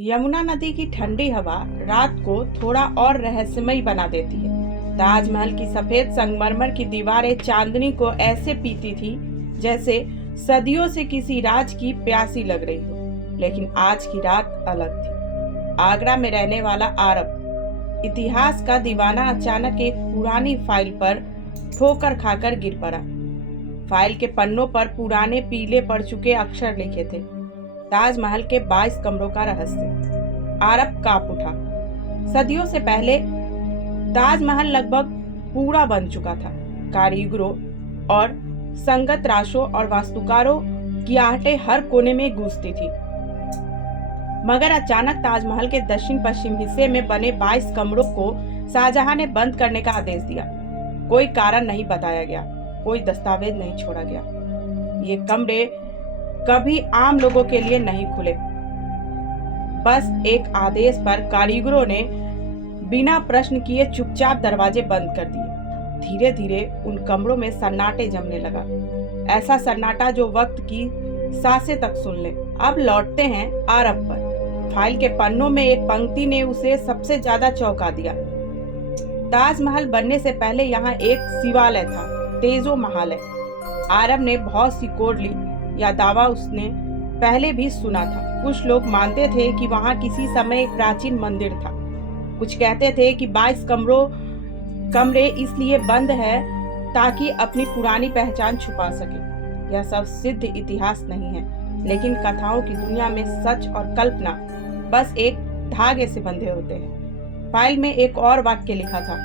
यमुना नदी की ठंडी हवा रात को थोड़ा और रहस्यमयी बना देती है। ताजमहल की सफेद संगमरमर की दीवारें चांदनी को ऐसे पीती थी जैसे सदियों से किसी राज की प्यासी लग रही हो। लेकिन आज की रात अलग थी। आगरा में रहने वाला आरब, इतिहास का दीवाना, अचानक एक पुरानी फाइल पर ठोकर खाकर गिर पड़ा। फाइल के पन्नों पर पुराने पीले पड़ चुके अक्षर लिखे थे, ताजमहल के 22 कमरों का रहस्य। आरब कांप उठा। सदियों से पहले ताजमहल लगभग पूरा बन चुका था। कारीगरों और संगत राशों और वास्तुकारों की आहटें हर कोने में गूंजती थी। मगर अचानक ताजमहल के दक्षिण पश्चिम हिस्से में बने 22 कमरों को शाहजहां ने बंद करने का आदेश दिया। कोई कारण नहीं बताया गया, कोई दस्तावेज नहीं छोड़ा गया। ये कमरे कभी आम लोगों के लिए नहीं खुले। बस एक आदेश पर कारीगरों ने बिना प्रश्न किए चुपचाप दरवाजे बंद कर दिए। धीरे धीरे उन कमरों में सन्नाटे जमने लगा, ऐसा सन्नाटा जो वक्त की सांसें तक सुन ले। अब लौटते हैं आरब पर। फाइल के पन्नों में एक पंक्ति ने उसे सबसे ज्यादा चौंका दिया। ताजमहल बनने से पहले यहाँ एक शिवालय था, तेजो महालय। आरब ने बहुत सी कोड ली, यह दावा उसने पहले भी सुना था। कुछ लोग मानते थे कि वहां किसी समय एक प्राचीन मंदिर था। कुछ कहते थे कि 22 कमरे इसलिए बंद है ताकि अपनी पुरानी पहचान छुपा सके। यह सब सिद्ध इतिहास नहीं है, लेकिन कथाओं की दुनिया में सच और कल्पना बस एक धागे से बंधे होते हैं। फाइल में एक और वाक्य लिखा था,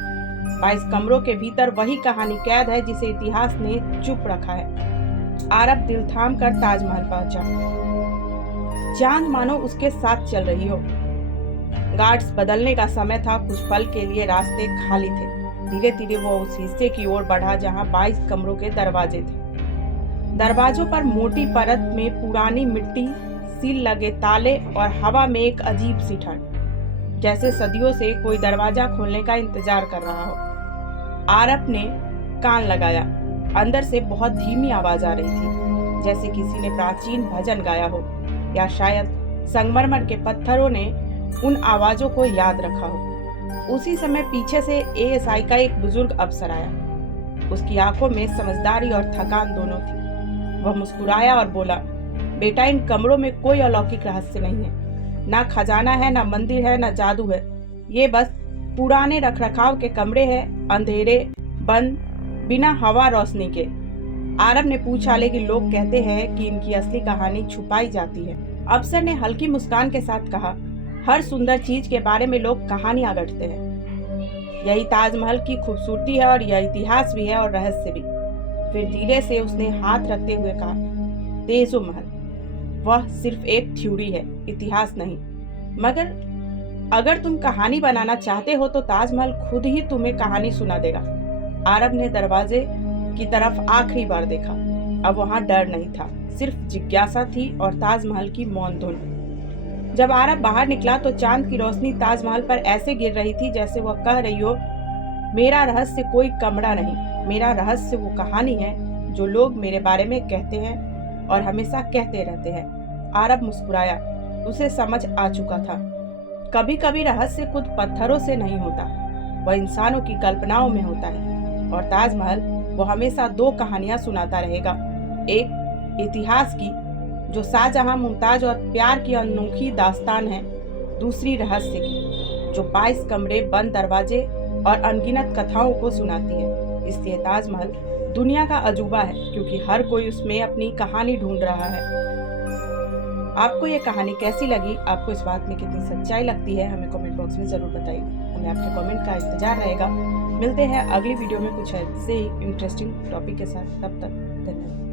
22 कमरों के भीतर वही कहानी कैद है जिसे इतिहास ने चुप रखा है। आरब दिल थाम कर ताजमहल पहुंचा। चांद मानो उसके साथ चल रही हो। गार्ड्स बदलने का समय था। कुछ पल के लिए रास्ते खाली थे। धीरे धीरे वो उस हिस्से की ओर बढ़ा जहां 22 कमरों के दरवाजे थे। दरवाजों पर मोटी परत में पुरानी मिट्टी, सील लगे ताले और हवा में एक अजीब सी ठंड, जैसे सदियों से कोई दरवाजा खोलने का इंतजार कर रहा हो। आरब ने कान लगाया। अंदर से बहुत धीमी आवाज आ रही थी, जैसे किसी ने प्राचीन भजन गाया हो, या शायद संगमरमर के पत्थरों ने उन आवाजों को याद रखा हो। उसी समय पीछे से एएसआई का एक बुजुर्ग अफसर आया। उसकी आंखों में समझदारी और थकान दोनों थी। वह मुस्कुराया और बोला, बेटा, इन कमरों में कोई अलौकिक रहस्य नहीं है। ना खजाना है, ना मंदिर है, ना जादू है। ये बस पुराने रखरखाव के कमरे हैं, अंधेरे, बंद, बिना हवा रोशनी के। आरब ने पूछा, लेकिन लोग कहते हैं कि इनकी असली कहानी छुपाई जाती है। अफसर ने हल्की मुस्कान के साथ कहा, हर सुंदर चीज के बारे में लोग कहानियां गढ़ते हैं। यही ताजमहल की खूबसूरती है, और यह इतिहास भी है और रहस्य भी। फिर धीरे से उसने हाथ रखते हुए कहा, तेजो महल वह सिर्फ एक थ्योरी है, इतिहास नहीं। मगर अगर तुम कहानी बनाना चाहते हो तो ताजमहल खुद ही तुम्हें कहानी सुना देगा। आरब ने दरवाजे की तरफ आखिरी बार देखा। अब वहां डर नहीं था, सिर्फ जिज्ञासा थी और ताजमहल की मौन धुन। जब आरब बाहर निकला तो चांद की रोशनी ताजमहल पर ऐसे गिर रही थी जैसे वह कह रही हो, मेरा रहस्य कोई कमरा नहीं, मेरा रहस्य वो कहानी है जो लोग मेरे बारे में कहते हैं और हमेशा कहते रहते हैं। आरब मुस्कुराया। उसे समझ आ चुका था, कभी कभी रहस्य खुद पत्थरों से नहीं होता, वह इंसानों की कल्पनाओं में होता है। और ताजमहल वो हमेशा दो कहानियां सुनाता रहेगा, एक इतिहास की जो शाहजहां, मुमताज और प्यार की अनोखी दास्तान है, दूसरी रहस्य की जो 22 कमरे, बंद दरवाजे और अनगिनत कथाओं को सुनाती है। इसलिए ताजमहल दुनिया का अजूबा है, क्योंकि हर कोई उसमें अपनी कहानी ढूंढ रहा है। आपको ये कहानी कैसी लगी? आपको इस बात में कितनी सच्चाई लगती है? हमें कमेंट बॉक्स में जरूर बताइए। हमें आपके कमेंट का इंतजार रहेगा। मिलते हैं अगली वीडियो में कुछ ऐसे ही इंटरेस्टिंग टॉपिक के साथ। तब तक धन्यवाद।